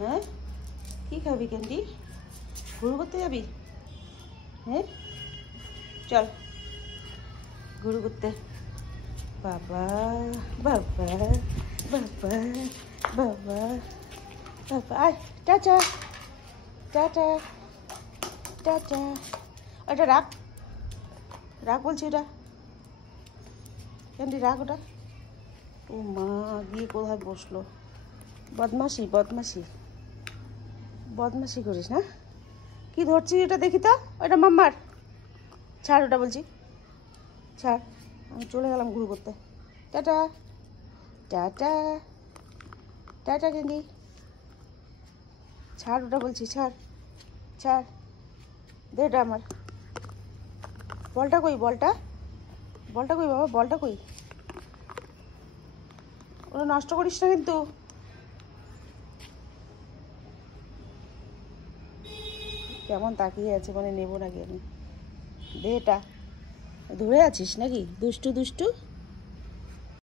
হ্যাঁ কি খাবি ক্যান্ডি? ঘুরু করতে যাবি? হ্যাঁ চল ঘুরু করতে। বাবা বাবা বাবা বাবা বাবা আয় টাটা টাটা টাটা। ওটা রাখ রাখ বলছি, ওটা ক্যান্ডি রাখ ওটা। ও মা গিয়ে কোথায় বসলো? বদমাসি বদমাসি বদমাসি করিস না? কি ধরছিস এটা দেখি তো। ওটা মাম্মার, ছাড় ওটা বলছি, ছাড়। আমি চলে গেলাম ঘুরু করতে। টাটা টাটা টাটা ক্যান্ডি, ছাড় ওটা বলছি, ছাড় ছাড়। দে এটা আমার। বলটা কই? বলটা বলটা কই বাবা? বলটা কই? ওটা নষ্ট করিস না কিন্তু। কেমন তাকিয়ে আছে, মানে নেবো নাকি আমি? দে এটা। ধরে আছিস নাকি দুষ্টু দুষ্টু?